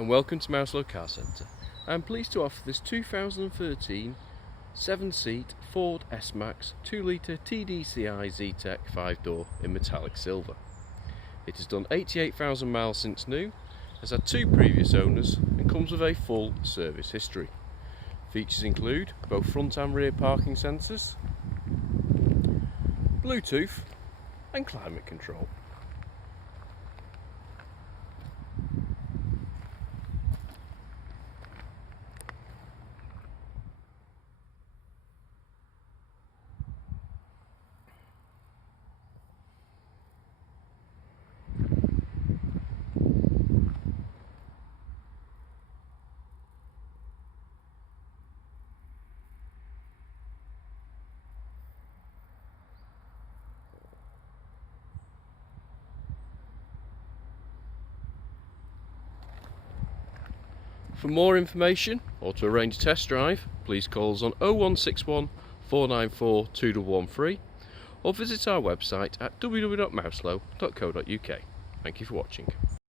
and welcome to Mouselow Car Centre. I am pleased to offer this 2013 7-seat Ford S-Max 2-litre TDCi Zetec 5-door in metallic silver. It has done 88,000 miles since new, has had 2 previous owners and comes with a full service history. Features include both front and rear parking sensors, Bluetooth and climate control. For more information or to arrange a test drive, please call us on 0161 494 2113 or visit our website at www.mouselow.co.uk. Thank you for watching.